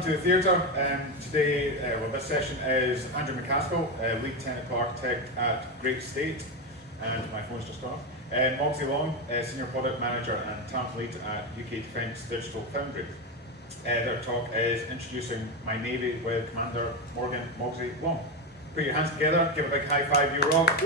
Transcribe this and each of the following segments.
welcome to the theatre. Today, this session is Andrew McKaskill, lead technical architect at Great State, and my phone's just off. Mogsy Long, senior product manager and talent lead at UK Defence Digital Foundry. Their talk is introducing MyNavy with Commander Morgan Mogsy Long. Put your hands together, give a big high five, you rock.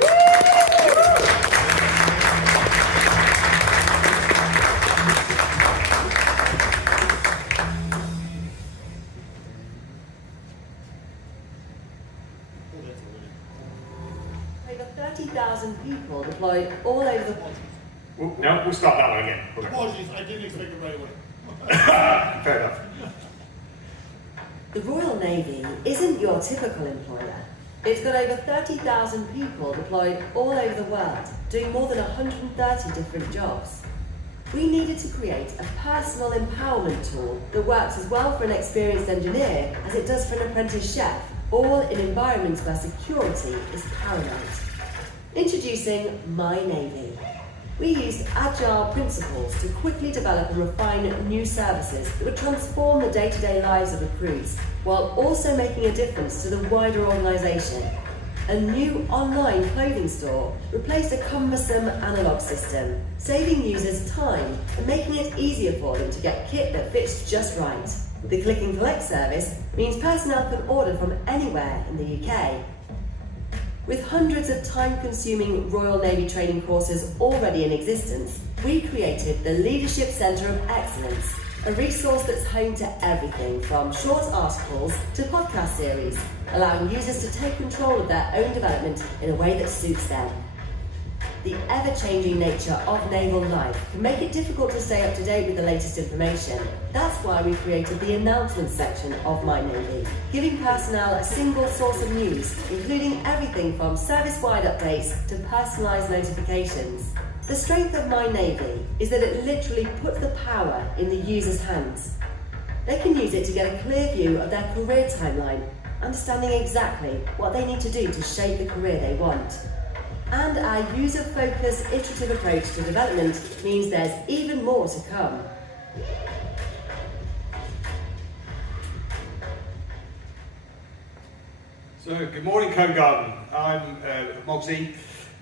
Over 30,000 people deployed all over the world. No, we'll start that one again. Apologies, I didn't expect it right away. Fair enough. The Royal Navy isn't your typical employer. It's got over 30,000 people deployed all over the world, doing more than 130 different jobs. We needed to create a personal empowerment tool that works as well for an experienced engineer as it does for an apprentice chef, all in environments where security is paramount. Introducing MyNavy. We used agile principles to quickly develop and refine new services that would transform the day-to-day lives of the crews, while also making a difference to the wider organisation. A new online clothing store replaced a cumbersome analogue system, saving users time and making it easier for them to get kit that fits just right. The click and collect service means personnel can order from anywhere in the UK. With hundreds of time-consuming Royal Navy training courses already in existence, we created the Leadership Centre of Excellence, a resource that's home to everything from short articles to podcast series, allowing users to take control of their own development in a way that suits them. The ever-changing nature of naval life can make it difficult to stay up to date with the latest information. That's why we created the announcements section of MyNavy, giving personnel a single source of news, including everything from service-wide updates to personalised notifications. The strength of MyNavy is that it literally puts the power in the user's hands. They can use it to get a clear view of their career timeline, understanding exactly what they need to do to shape the career they want. And our user-focused, iterative approach to development means there's even more to come. So, good morning, CodeGarden. I'm Mogsy.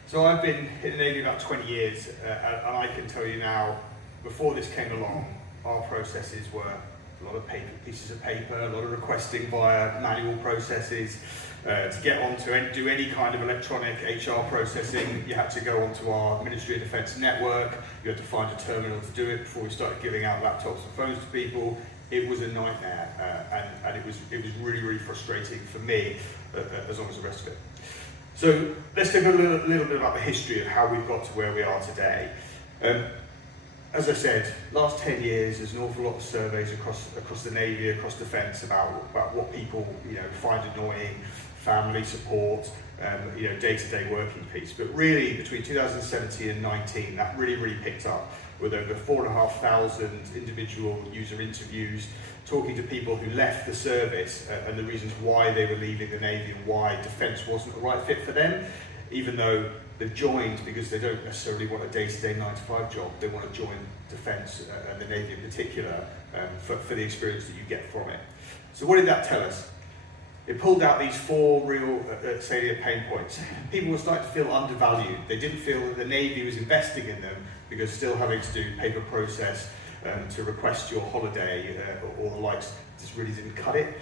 So I've been in the Navy about 20 years, and I can tell you now, before this came along, our processes were a lot of pieces of paper, a lot of requesting via manual processes. To get on to do any kind of electronic HR processing, you had to go onto our Ministry of Defence network, you had to find a terminal to do it before we started giving out laptops and phones to people. It was a nightmare, and it was really, really frustrating for me, as long as the rest of it. So let's talk a little bit about the history of how we've got to where we are today. As I said, last 10 years, there's an awful lot of surveys across the Navy, across Defence about what people find annoying, family support, day-to-day working piece. But really, between 2017 and 19, that really picked up with over 4,500 individual user interviews, talking to people who left the service and the reasons why they were leaving the Navy and why Defence wasn't the right fit for them, even though they've joined because they don't necessarily want a day-to-day 9-to-5 job. They want to join Defence and the Navy in particular for the experience that you get from it. So what did that tell us? It pulled out these four real salient pain points. People were starting to feel undervalued. They didn't feel that the Navy was investing in them because still having to do paper process to request your holiday or the likes just really didn't cut it.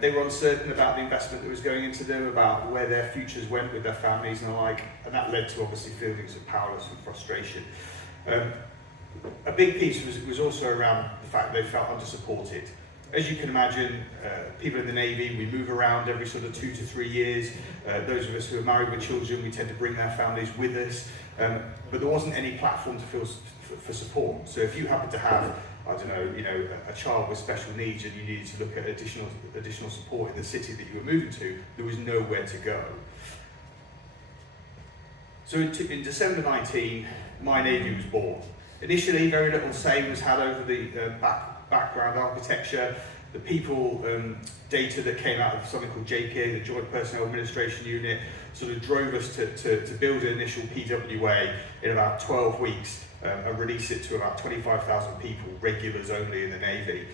They were uncertain about the investment that was going into them, about where their futures went with their families and the like, and that led to obviously feelings of powerlessness and frustration. A big piece was also around the fact they felt under-supported. As you can imagine, people in the Navy, we move around every sort of 2 to 3 years. Those of us who are married with children, we tend to bring their families with us. But there wasn't any platform to feel for support. So if you happen to have, I don't know, a child with special needs and you needed to look at additional support in the city that you were moving to, there was nowhere to go. So in December 19, MyNavy was born. Initially, very little say was had over the background architecture, the people data that came out of something called JPA, the Joint Personnel Administration Unit, sort of drove us to build an initial PWA in about 12 weeks and release it to about 25,000 people, regulars only in the Navy.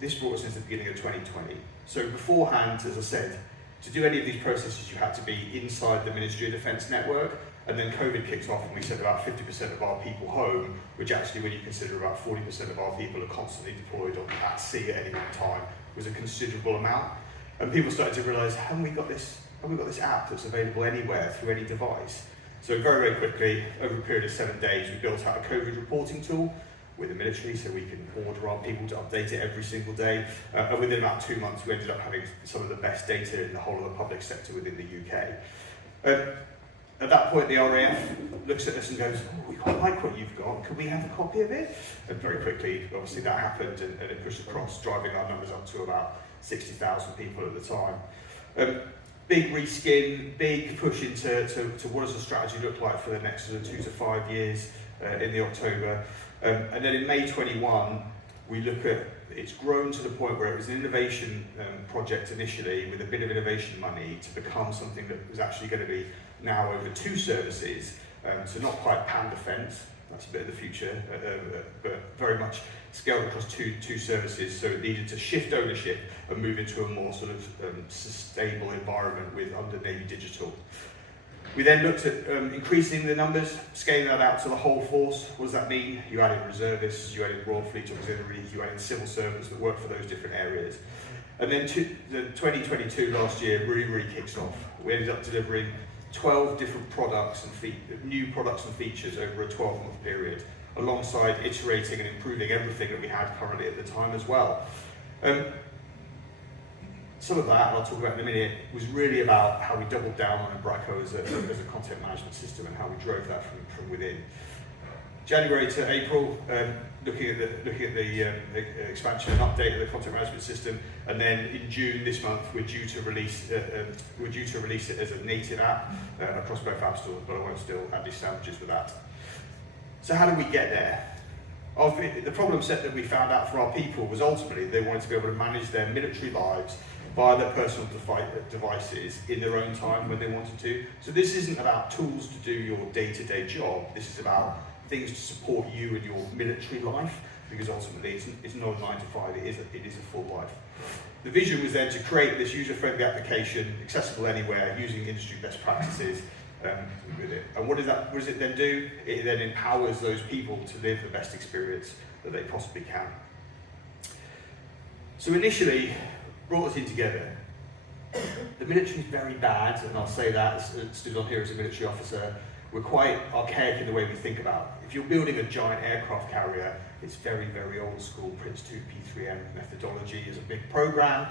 this brought us into the beginning of 2020. So beforehand, as I said, to do any of these processes, you had to be inside the Ministry of Defence network, and then COVID kicked off and we sent about 50% of our people home, which actually, when you consider about 40% of our people are constantly deployed at sea at any one time, was a considerable amount. And people started to realise, haven't we got this app that's available anywhere through any device? So very, very quickly, over a period of 7 days, we built out a COVID reporting tool with the military, so we can order our people to update it every single day. And within about 2 months, we ended up having some of the best data in the whole of the public sector within the UK. At that point, the RAF looks at us and goes, oh, we quite like what you've got, could we have a copy of it? And very quickly, obviously that happened, and it pushed across, driving our numbers up to about 60,000 people at the time. Big reskin, big push into what does the strategy look like for the next sort of 2 to 5 years in the October. And then in May 21, we look at, it's grown to the point where it was an innovation project initially with a bit of innovation money to become something that was actually going to be now over 2 services, so not quite pan defence, that's a bit of the future, but very much scaled across two services, so it needed to shift ownership and move into a more sort of sustainable environment with under Navy Digital. We then looked at increasing the numbers, scaling that out to the whole force. What does that mean? You added reservists, you added Royal Fleet Auxiliaries, you added civil servants that work for those different areas. And then the 2022 last year really kicks off. We ended up delivering 12 different products and new products and features over a 12-month period, alongside iterating and improving everything that we had currently at the time as well. Some of that, and I'll talk about in a minute, was really about how we doubled down on Umbraco as a content management system and how we drove that from within. January to April, looking at the expansion and update of the content management system, and then in June this month we're due to release it as a native app across both app stores, but I won't still add these sandwiches with that. So how did we get there? The problem set that we found out for our people was ultimately they wanted to be able to manage their military lives via their personal devices in their own time when they wanted to. So this isn't about tools to do your day-to-day job, this is about things to support you in your military life, because ultimately it's not a 9 to 5, it is a full life. The vision was then to create this user-friendly application, accessible anywhere, using industry best practices with it. And what does it then do? It then empowers those people to live the best experience that they possibly can. So initially, brought us in together. The military is very bad, and I'll say that, stood on here as a military officer, we're quite archaic in the way we think about it. If you're building a giant aircraft carrier, it's very, very old school, Prince 2 P3M methodology is a big program,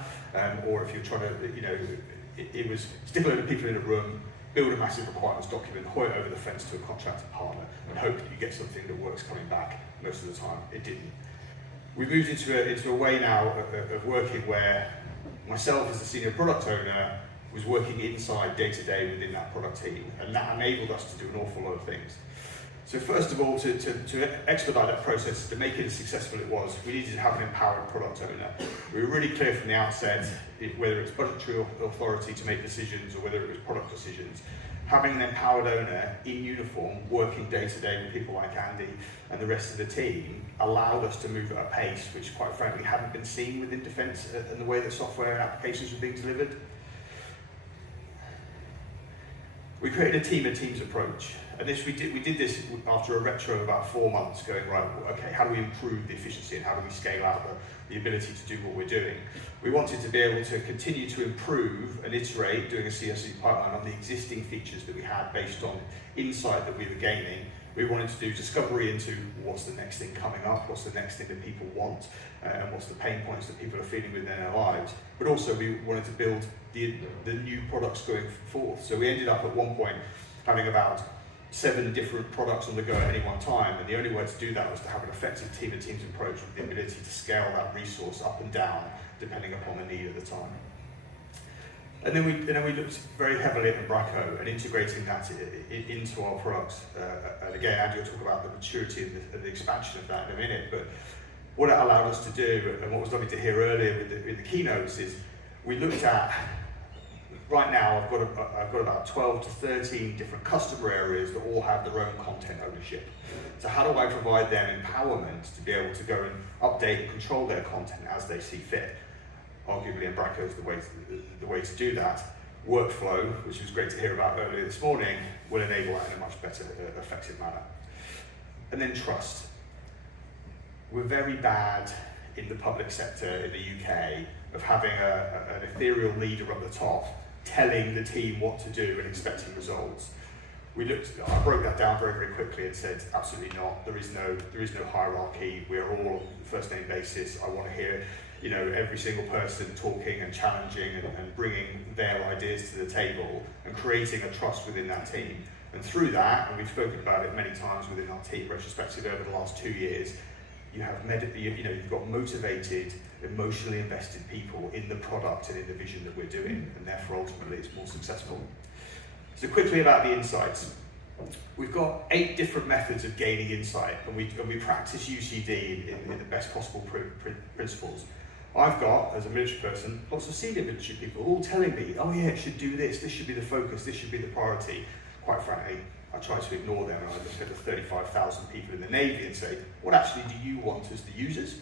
or if you're trying to, it was stick a load of people in a room, build a massive requirements document, hoy it over the fence to a contractor partner, and hope that you get something that works coming back. Most of the time, it didn't. We moved into a way now of working where myself as the senior product owner was working inside day to day within that product team, and that enabled us to do an awful lot of things. So first of all, to expedite that process, to make it as successful as it was, we needed to have an empowered product owner. We were really clear from the outset, whether it's budgetary authority to make decisions or whether it was product decisions, having an empowered owner in uniform, working day to day with people like Andy and the rest of the team, allowed us to move at a pace which quite frankly hadn't been seen within defence and the way that software and applications were being delivered. We created a teams approach, and we did this after a retro of about 4 months, going, right, okay, how do we improve the efficiency and how do we scale out the ability to do what we're doing? We wanted to be able to continue to improve and iterate, doing a CSC pipeline on the existing features that we had based on insight that we were gaining. We wanted to do discovery into what's the next thing coming up, what's the next thing that people want, and what's the pain points that people are feeling within their lives. But also we wanted to build the new products going forth. So we ended up at one point having about 7 different products on the go at any one time, and the only way to do that was to have an effective teams approach with the ability to scale that resource up and down depending upon the need at the time. And then we looked very heavily at Umbraco and integrating that into our products. And again, Andy will talk about the maturity and the expansion of that in a minute, but what it allowed us to do, and what was lovely to hear earlier with the keynotes, is we looked at right now I've got about 12 to 13 different customer areas that all have their own content ownership. So how do I provide them empowerment to be able to go and update and control their content as they see fit? Arguably Umbraco is the way to do that. Workflow, which was great to hear about earlier this morning, will enable that in a much better, effective manner. And then trust. We're very bad in the public sector in the UK of having an ethereal leader up the top telling the team what to do and expecting results. I broke that down very, very quickly and said, absolutely not. There is no hierarchy. We are all on a first name basis. I want to hear, every single person talking and challenging and bringing their ideas to the table and creating a trust within that team. And through that, and we've spoken about it many times within our team retrospective over the last 2 years, you've got motivated, emotionally invested people in the product and in the vision that we're doing, and therefore ultimately it's more successful. So quickly about the insights. We've got 8 different methods of gaining insight, and we practice UCD in the best possible principles. I've got, as a military person, lots of senior military people all telling me, oh yeah, it should do this should be the focus, this should be the priority. Quite frankly, I try to ignore them and I look at the 35,000 people in the Navy and say, what actually do you want as the users?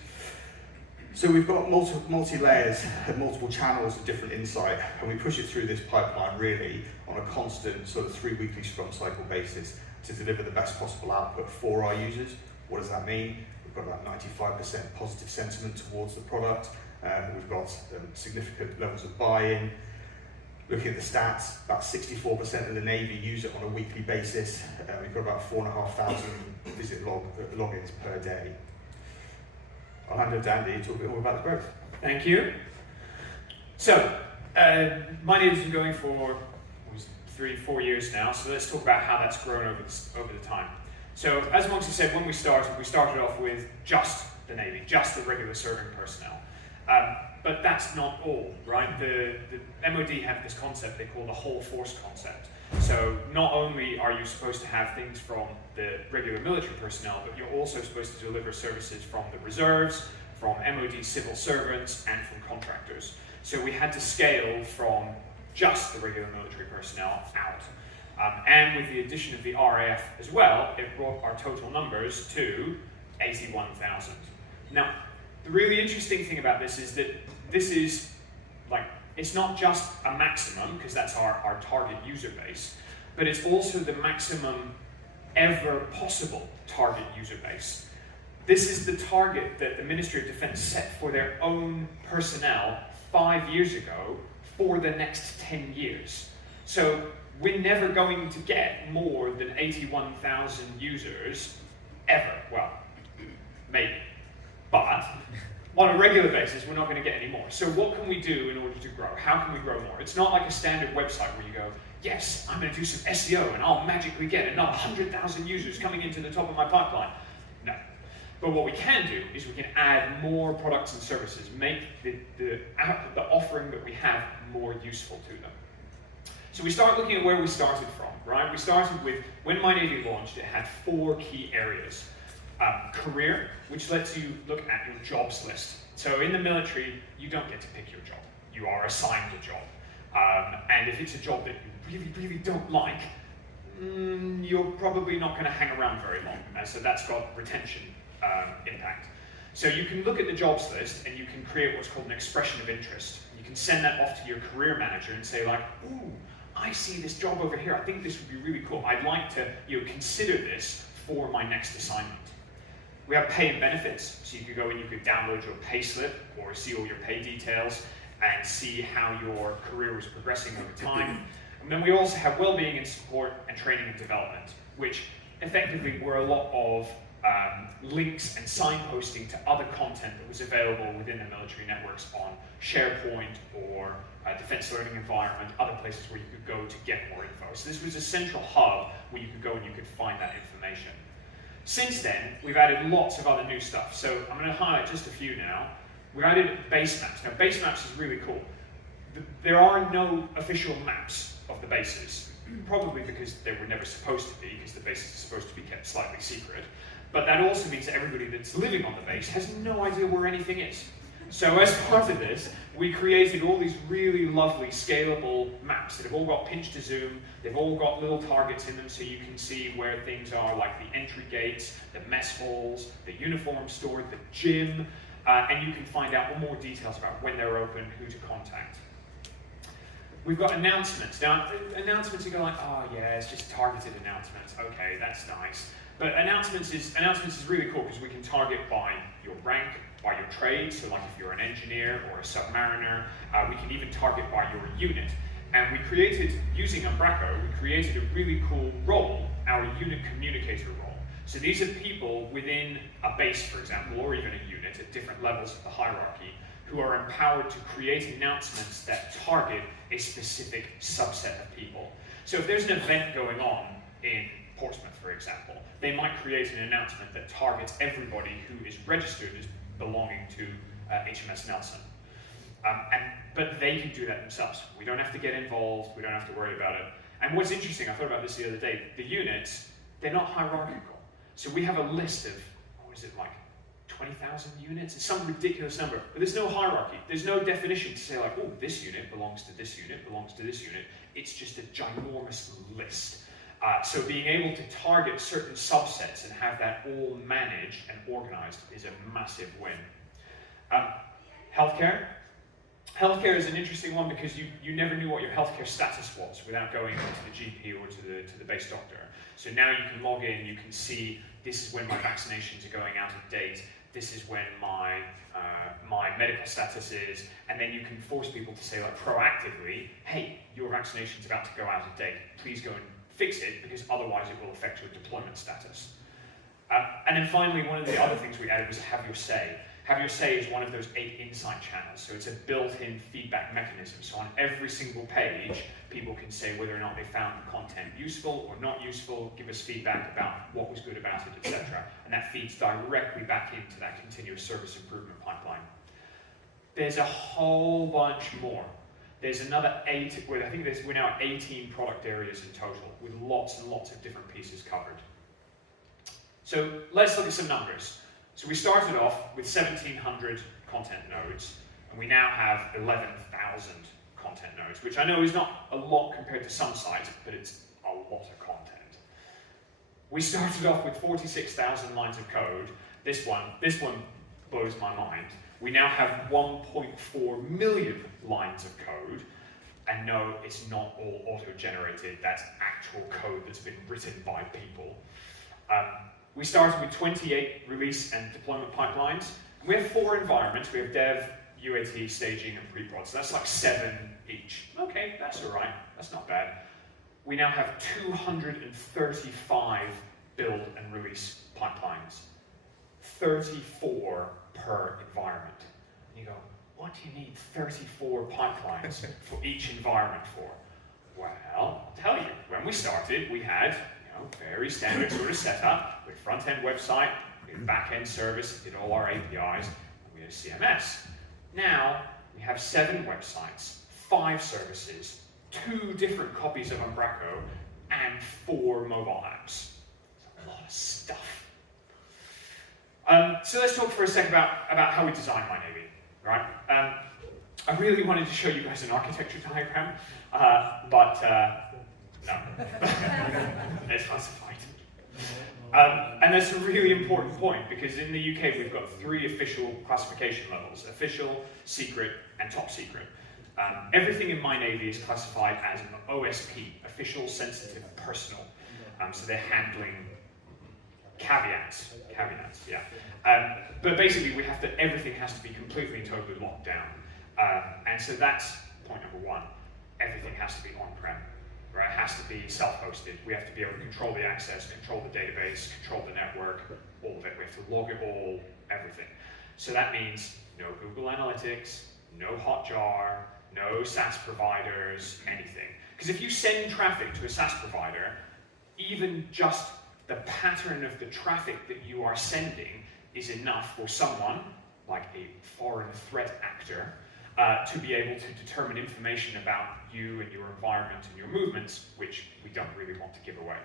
So we've got multi-layers and multiple channels of different insight, and we push it through this pipeline really on a constant sort of 3-weekly Scrum cycle basis to deliver the best possible output for our users. What does that mean? We've got about 95% positive sentiment towards the product. We've got significant levels of buy-in. Looking at the stats, about 64% of the Navy use it on a weekly basis. We've got about 4,500 visit logins per day. I'll hand over to Andy to talk a bit more about the growth. Thank you. So, MyNavy's been going for 3-4 years now, so let's talk about how that's grown over the time. So, as Moxie said, when we started off with just the Navy, just the regular serving personnel. But that's not all, right? The MOD have this concept they call the whole force concept. So not only are you supposed to have things from the regular military personnel, but you're also supposed to deliver services from the reserves, from MOD civil servants, and from contractors. So we had to scale from just the regular military personnel out. And with the addition of the RAF as well, it brought our total numbers to 81,000. Now, the really interesting thing about this is that this is it's not just a maximum, because that's our target user base, but it's also the maximum ever possible target user base. This is the target that the Ministry of Defence set for their own personnel 5 years ago for the next 10 years. So we're never going to get more than 81,000 users ever. Well, maybe. But on a regular basis, we're not going to get any more. So what can we do in order to grow? How can we grow more? It's not like a standard website where you go, yes, I'm going to do some SEO and I'll magically get another 100,000 users coming into the top of my pipeline. No. But what we can do is we can add more products and services, make the offering that we have more useful to them. So we start looking at where we started from, right? We started with, when MyNavy launched, it had 4 key areas. Career, which lets you look at your jobs list. So in the military, you don't get to pick your job. You are assigned a job. And if it's a job that you really, really don't like, you're probably not going to hang around very long. So that's got retention impact. So you can look at the jobs list and you can create what's called an expression of interest. You can send that off to your career manager and say like, ooh, I see this job over here. I think this would be really cool. I'd like to consider this for my next assignment. We have pay and benefits, so you could go and you could download your pay slip or see all your pay details and see how your career was progressing over time. And then we also have well-being and support and training and development, which effectively were a lot of links and signposting to other content that was available within the military networks on SharePoint or Defense Learning Environment, other places where you could go to get more info. So this was a central hub where you could go and you could find that information. Since then, we've added lots of other new stuff. So I'm going to highlight just a few now. We added base maps. Now, base maps is really cool. There are no official maps of the bases, probably because they were never supposed to be, because the bases are supposed to be kept slightly secret. But that also means that everybody that's living on the base has no idea where anything is. So as part of this, we created all these really lovely scalable maps that have all got pinch to zoom, they've all got little targets in them so you can see where things are, like the entry gates, the mess halls, the uniform store, the gym, and you can find out more details about when they're open, who to contact. We've got announcements. Now, announcements, you go like, oh yeah, it's just targeted announcements. Okay, that's nice. But announcements is really cool because we can target by your rank, by your trade. So like if you're an engineer or a submariner, we can even target by your unit. And we created, using Umbraco, we created a really cool role, our unit communicator role. So these are people within a base, for example, or even a unit at different levels of the hierarchy, who are empowered to create announcements that target a specific subset of people. So if there's an event going on in Portsmouth, for example, they might create an announcement that targets everybody who is registered as belonging to HMS Nelson. But they can do that themselves. We don't have to get involved, we don't have to worry about it. And what's interesting, I thought about this the other day, the units, they're not hierarchical. So we have a list of, what is it, like 20,000 units? It's some ridiculous number, but there's no hierarchy. There's no definition to say like, oh, this unit belongs to this unit, belongs to this unit. It's just a ginormous list. So being able to target certain subsets and have that all managed and organized is a massive win. Healthcare. Healthcare is an interesting one because you never knew what your healthcare status was without going to the GP or to the base doctor. So now you can log in, you can see this is when my vaccinations are going out of date, this is when my medical status is, and then you can force people to say like proactively, hey, your vaccination's about to go out of date, please go and fix it because otherwise it will affect your deployment status. And then finally, one of the other things we added was Have Your Say. Have Your Say is one of those 8 insight channels, so it's a built-in feedback mechanism. So on every single page, people can say whether or not they found the content useful or not useful, give us feedback about what was good about it, etc. And that feeds directly back into that continuous service improvement pipeline. There's a whole bunch more. There's another 8, well, I think we're now at 18 product areas in total, with lots and lots of different pieces covered. So let's look at some numbers. So we started off with 1,700 content nodes, and we now have 11,000 content nodes, which I know is not a lot compared to some sites, but it's a lot of content. We started off with 46,000 lines of code. This one blows my mind. We now have 1.4 million lines of code, and no, it's not all auto-generated. That's actual code that's been written by people. We started with 28 release and deployment pipelines. We have 4 environments. We have dev, UAT, staging, and pre-prod. So that's like 7 each. Okay, that's all right. That's not bad. We now have 235 build and release pipelines. 34 per environment. And you go, what do you need 34 pipelines for each environment for? Well, I'll tell you. When we started, we had very standard sort of setup with front-end website, with back-end service, did all our APIs, and we had a CMS. Now, we have 7 websites, 5 services, 2 different copies of Umbraco, and 4 mobile apps. It's a lot of stuff. So let's talk for a second about how we design MyNavy, right? I really wanted to show you guys an architecture diagram, but no, it's classified. And that's a really important point because in the UK we've got 3 official classification levels: official, secret, and top secret. Everything in MyNavy is classified as an OSP, official, sensitive, personal. So they're handling caveats, yeah. But basically everything has to be completely and totally locked down. And so that's point number 1. Everything has to be on-prem. Right? It has to be self-hosted. We have to be able to control the access, control the database, control the network, all of it. We have to log it all, everything. So that means no Google Analytics, no Hotjar, no SaaS providers, anything. Because if you send traffic to a SaaS provider, even just the pattern of the traffic that you are sending is enough for someone, like a foreign threat actor, to be able to determine information about you and your environment and your movements, which we don't really want to give away.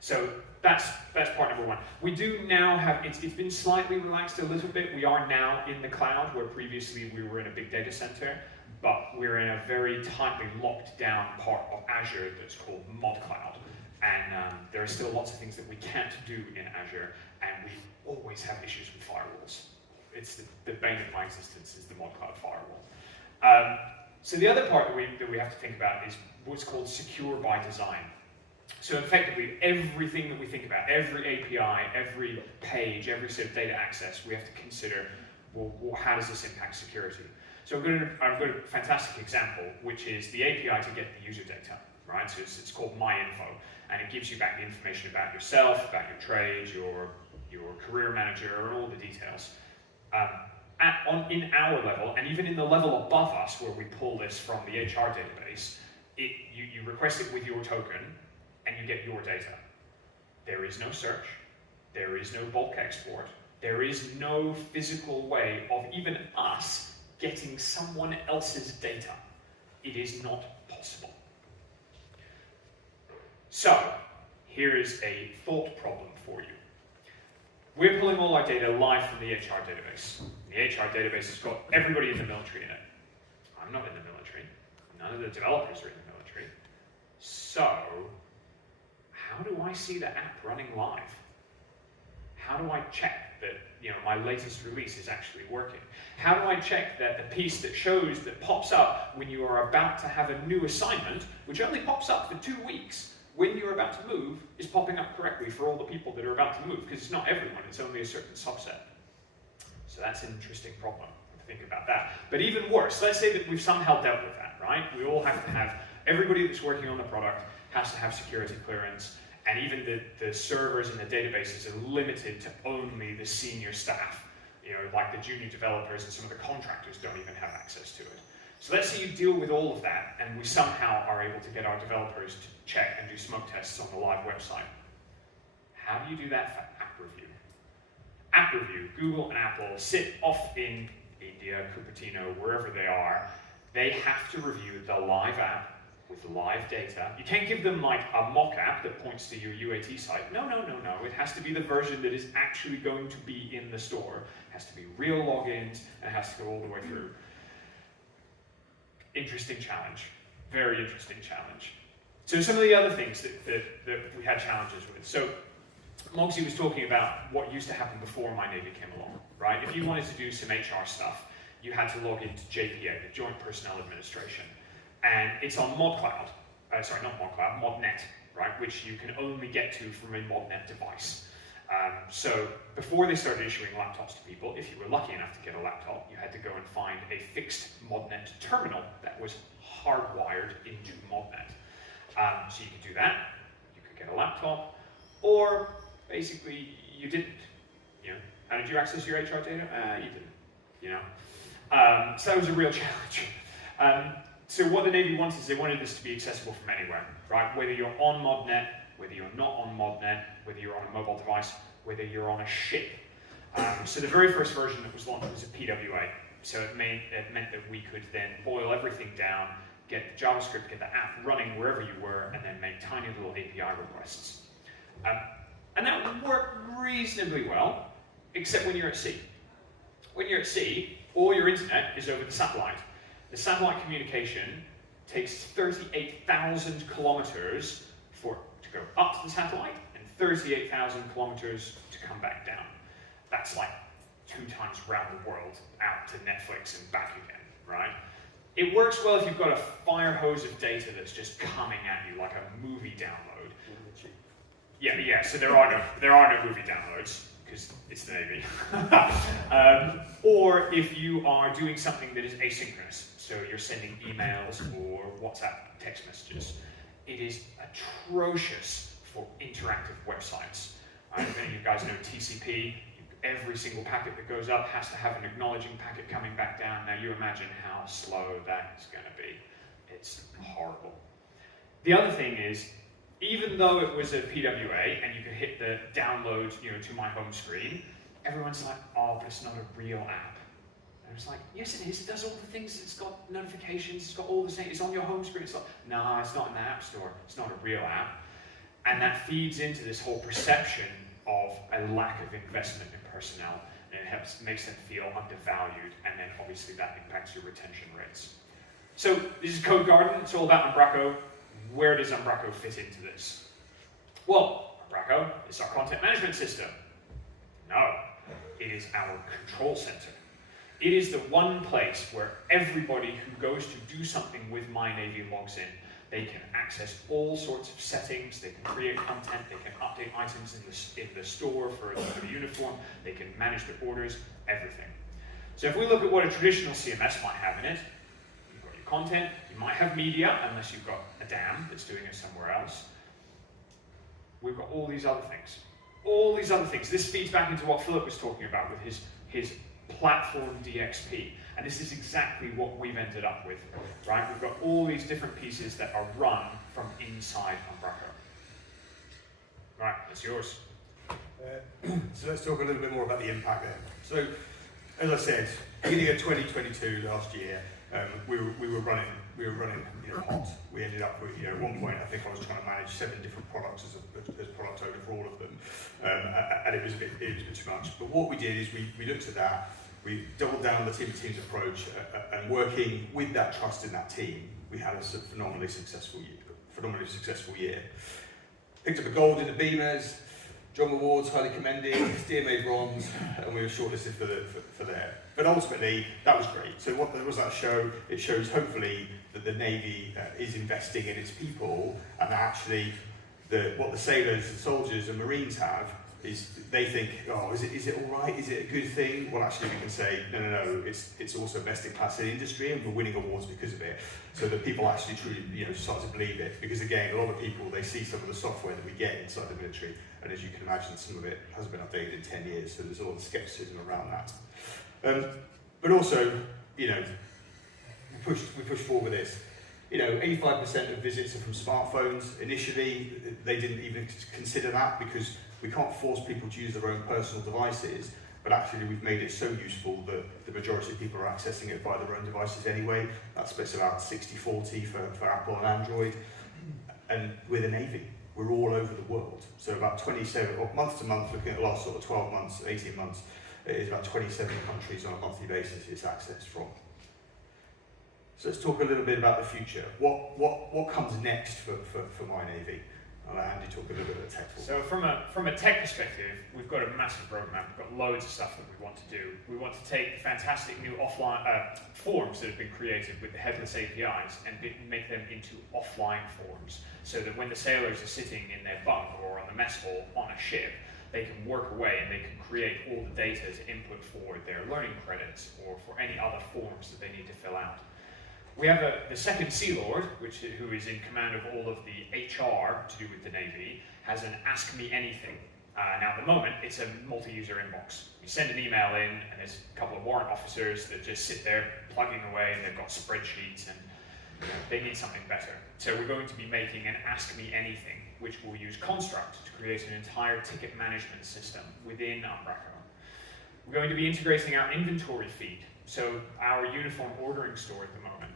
So that's part number one. We do now have, it's been slightly relaxed a little bit. We are now in the cloud, where previously we were in a big data center, but we're in a very tightly locked down part of Azure that's called Mod Cloud. And there are still lots of things that we can't do in Azure, and we always have issues with firewalls. It's the bane of my existence is the Mod Cloud firewall. So the other part that we have to think about is what's called secure by design. So effectively, everything that we think about, every API, every page, every set of data access, we have to consider, well, how does this impact security? So I've got a fantastic example, which is the API to get the user data, right? So it's called MyInfo, and it gives you back the information about yourself, about your trade, your career manager, and all the details. In our level, and even in the level above us, where we pull this from the HR database, you request it with your token, and you get your data. There is no search, there is no bulk export, there is no physical way of even us getting someone else's data. It is not possible. So, here is a thought problem for you. We're pulling all our data live from the HR database. The HR database has got everybody in the military in it. I'm not in the military. None of the developers are in the military. So, how do I see the app running live? How do I check that my latest release is actually working? How do I check that the piece that pops up when you are about to have a new assignment, which only pops up for 2 weeks, when you're about to move, is popping up correctly for all the people that are about to move? Because it's not everyone, it's only a certain subset. So that's an interesting problem to think about that. But even worse, let's say that we've somehow dealt with that, right? We all have to have, everybody that's working on the product has to have security clearance, and even the servers and the databases are limited to only the senior staff. Like the junior developers and some of the contractors don't even have access to it. So let's say you deal with all of that, and we somehow are able to get our developers to check and do smoke tests on the live website. How do you do that for app review? App review, Google and Apple sit off in India, Cupertino, wherever they are. They have to review the live app with live data. You can't give them like a mock app that points to your UAT site. No. It has to be the version that is actually going to be in the store. It has to be real logins, and it has to go all the way through. Interesting challenge. Very interesting challenge. So some of the other things that we had challenges with. So Mogsy was talking about what used to happen before MyNavy came along, right? If you wanted to do some HR stuff, you had to log into JPA, the Joint Personnel Administration. And it's on ModCloud, ModNet, right, which you can only get to from a ModNet device. So before they started issuing laptops to people, if you were lucky enough to get a laptop, you had to go and find a fixed ModNet terminal that was hardwired into ModNet. So you could do that, you could get a laptop, or basically you didn't. How did you access your HR data? You didn't. So that was a real challenge. So what the Navy wanted is they wanted this to be accessible from anywhere, right? Whether you're on ModNet, whether you're not on ModNet, whether you're on a mobile device, whether you're on a ship. So the very first version that was launched was a PWA. So it meant that we could then boil everything down, get the JavaScript, get the app running wherever you were, and then make tiny little API requests. And that would work reasonably well, except when you're at sea. When you're at sea, all your internet is over the satellite. The satellite communication takes 38,000 kilometers to go up to the satellite, and 38,000 kilometers to come back down. That's like 2 times around the world, out to Netflix and back again, right? It works well if you've got a fire hose of data that's just coming at you like a movie download. Yeah. So there are no movie downloads, because it's the Navy. Or if you are doing something that is asynchronous, so you're sending emails or WhatsApp text messages. It is atrocious for interactive websites. If any of you guys know TCP, every single packet that goes up has to have an acknowledging packet coming back down. Now you imagine how slow that is going to be. It's horrible. The other thing is, even though it was a PWA and you could hit the download, to my home screen, everyone's like, oh, but it's not a real app. And it's like, yes, it is. It does all the things. It's got notifications. It's got all the same. It's on your home screen. It's like, no, it's not in the App Store. It's not a real app. And that feeds into this whole perception of a lack of investment in personnel, and it makes them feel undervalued, and then obviously that impacts your retention rates. So this is CodeGarden, it's all about Umbraco. Where does Umbraco fit into this? Well, Umbraco is our content management system. No, it is our control center. It is the one place where everybody who goes to do something with MyNavy logs in. They can access all sorts of settings, they can create content, they can update items in the store for the uniform, they can manage their orders, everything. So if we look at what a traditional CMS might have in it, you've got your content, you might have media, unless you've got a DAM that's doing it somewhere else. We've got all these other things. All these other things. This feeds back into what Philip was talking about with his platform DXP. And this is exactly what we've ended up with, right? We've got all these different pieces that are run from inside Umbraco. Right, that's yours. So let's talk a little bit more about the impact there. So, as I said, beginning of 2022 last year, we were running hot. We ended up with, at one point, I think I was trying to manage 7 different products as product owner for all of them, and it was a bit too much. But what we did is we looked at that. We doubled down on the team's approach, and working with that trust in that team, we had a phenomenally successful year. Picked up a gold in the Beamers, Drum Awards, highly commended, Steer made bronze, and we were shortlisted for there. But ultimately, that was great. So what was that show? It shows hopefully that the Navy is investing in its people, and that actually what the sailors and soldiers and Marines have is they think, oh, is it all right? Is it a good thing? Well, actually, we can say, no, it's also best in class in the industry, and we're winning awards because of it. So that people actually truly, start to believe it. Because again, a lot of people, they see some of the software that we get inside the military, and as you can imagine, some of it hasn't been updated in 10 years. So there's a lot of skepticism around that. But also, we pushed forward with this. 85% of visits are from smartphones. Initially, they didn't even consider that because we can't force people to use their own personal devices, but actually we've made it so useful that the majority of people are accessing it by their own devices anyway. That splits about 60-40 for Apple and Android. And with the Navy, we're all over the world. So about 27, or month to month, looking at the last sort of 12 months, 18 months, it is about 27 countries on a monthly basis it's accessed from. So let's talk a little bit about the future. What comes next for MyNavy? I'll let Andy talk a little bit of tech. So from a tech perspective, we've got a massive roadmap. We've got loads of stuff that we want to do. We want to take fantastic new offline forms that have been created with the headless APIs and make them into offline forms, so that when the sailors are sitting in their bunk or on the mess hall on a ship, they can work away and they can create all the data to input for their learning credits or for any other forms that they need to fill out. We have the second Sea Lord, who is in command of all of the HR to do with the Navy, has an Ask Me Anything. Now at the moment, it's a multi-user inbox. You send an email in, and there's a couple of warrant officers that just sit there plugging away, and they've got spreadsheets, and they need something better. So we're going to be making an Ask Me Anything, which will use Construct to create an entire ticket management system within Umbraco. We're going to be integrating our inventory feed. So our uniform ordering store at the moment,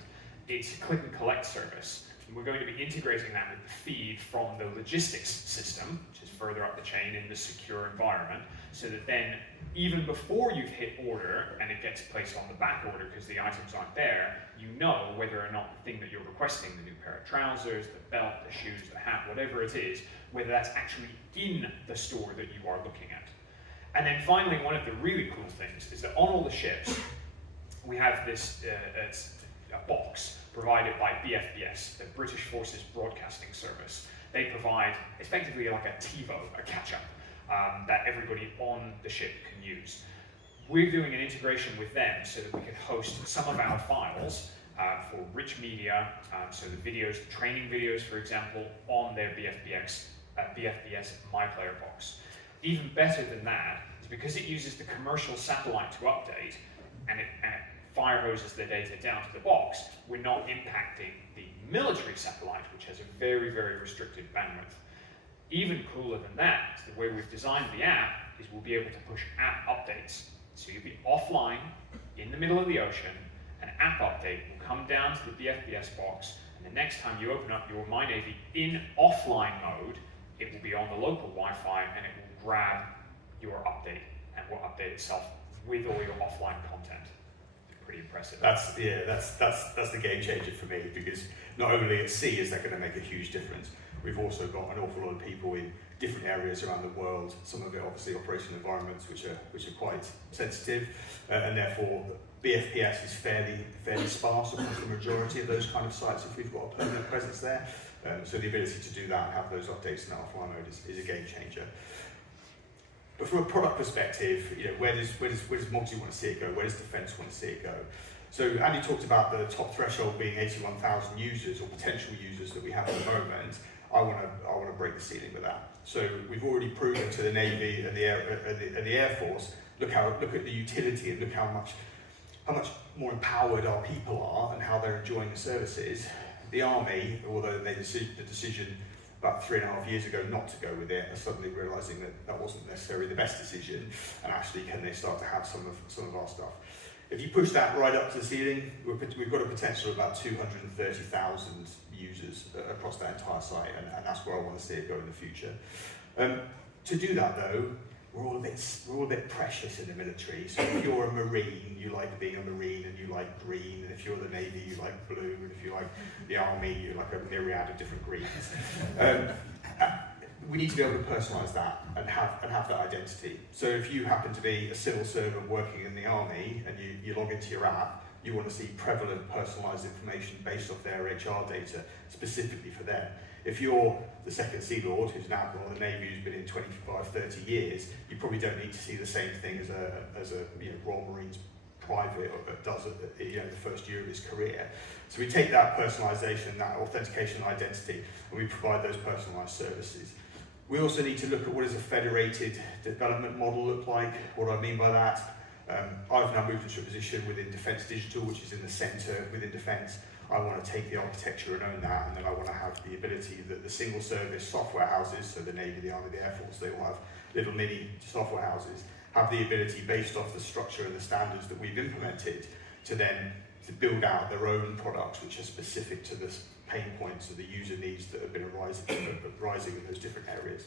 it's a click and collect service. And we're going to be integrating that with the feed from the logistics system, which is further up the chain in the secure environment, so that then even before you've hit order and it gets placed on the back order because the items aren't there, you know whether or not the thing that you're requesting, the new pair of trousers, the belt, the shoes, the hat, whatever it is, whether that's actually in the store that you are looking at. And then finally, one of the really cool things is that on all the ships, we have this a box provided by BFBS, the British Forces Broadcasting Service. They provide effectively like a TiVo, a catch-up, that everybody on the ship can use. We're doing an integration with them so that we can host some of our files for rich media, so the videos, training videos, for example, on their BFBS MyPlayer box. Even better than that is because it uses the commercial satellite to update, and it fire hoses the data down to the box, we're not impacting the military satellite, which has a very, very restricted bandwidth. Even cooler than that, is the way we've designed the app is we'll be able to push app updates. So you'll be offline in the middle of the ocean, an app update will come down to the BFBS box, and the next time you open up your MyNavy in offline mode, it will be on the local Wi-Fi and it will grab your update and will update itself with all your offline content. Pretty impressive. That's the game changer for me, because not only at sea is that going to make a huge difference, we've also got an awful lot of people in different areas around the world. Some of it obviously operates in environments which are quite sensitive, and therefore BFPS is fairly sparse across the majority of those kind of sites if we've got a permanent presence there. So the ability to do that and have those updates in that offline mode is a game changer. But from a product perspective, where does Mogsy want to see it go? Where does Defence want to see it go? So Andy talked about the top threshold being 81,000 users or potential users that we have at the moment. I want to break the ceiling with that. So we've already proven to the Navy and the Air Force, look at the utility and look how much more empowered our people are and how they're enjoying the services. The Army, although they made the decision about 3.5 years ago not to go with it, are suddenly realising that wasn't necessarily the best decision, and actually can they start to have some of our stuff. If you push that right up to the ceiling, we've got a potential of about 230,000 users across that entire site, and that's where I want to see it go in the future. To do that though, we're all a bit precious in the military. So if you're a Marine, you like being a Marine and you like green, and if you're the Navy, you like blue, and if you like the Army, you like a myriad of different greens. We need to be able to personalise that and have that identity. So if you happen to be a civil servant working in the Army and you log into your app, you want to see prevalent personalised information based off their HR data specifically for them. If you're the second Sea Lord, who's now been on the Navy, who's been in 25, 30 years, you probably don't need to see the same thing as a Royal Marines private does at the first year of his career. So we take that personalisation, that authentication identity, and we provide those personalised services. We also need to look at what does a federated development model look like. What do I mean by that? I've now moved into a position within Defence Digital, which is in the centre within Defence. I want to take the architecture and own that, and then I want to have the ability that the single service software houses, so the Navy, the Army, the Air Force, they all have little mini software houses, have the ability based off the structure and the standards that we've implemented to build out their own products which are specific to the pain points and the user needs that have been rising in those different areas.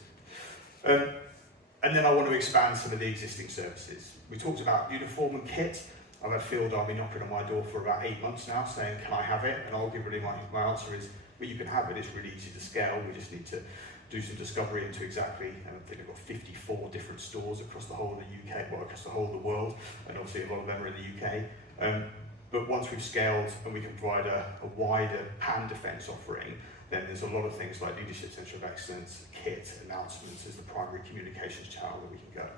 And then I want to expand some of the existing services. We talked about uniform and kit. I've had Field Army knocking on my door for about 8 months now saying, can I have it? And arguably my answer is, well, you can have it, it's really easy to scale, we just need to do some discovery into exactly, I think I've got 54 different stores across the whole of the UK, well, across the whole of the world, and obviously a lot of them are in the UK. But once we've scaled and we can provide a wider pan-defence offering, then there's a lot of things like Leadership Centre of Excellence, kit, announcements as the primary communications channel that we can go.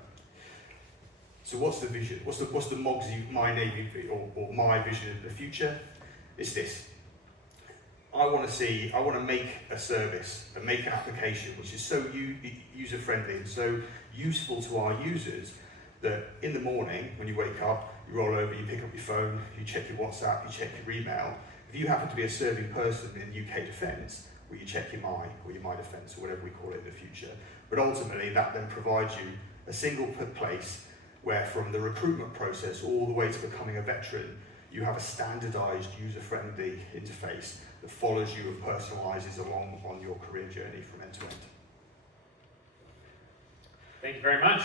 So what's the vision? What's the Mogsy, MyNavy, or my vision of the future? It's this. I want to make a service and make an application which is so user-friendly and so useful to our users that in the morning when you wake up, you roll over, you pick up your phone, you check your WhatsApp, you check your email. If you happen to be a serving person in UK Defence, well, you check your My Defence, or whatever we call it in the future. But ultimately, that then provides you a single place where from the recruitment process all the way to becoming a veteran, you have a standardised, user-friendly interface that follows you and personalises along on your career journey from end to end. Thank you very much.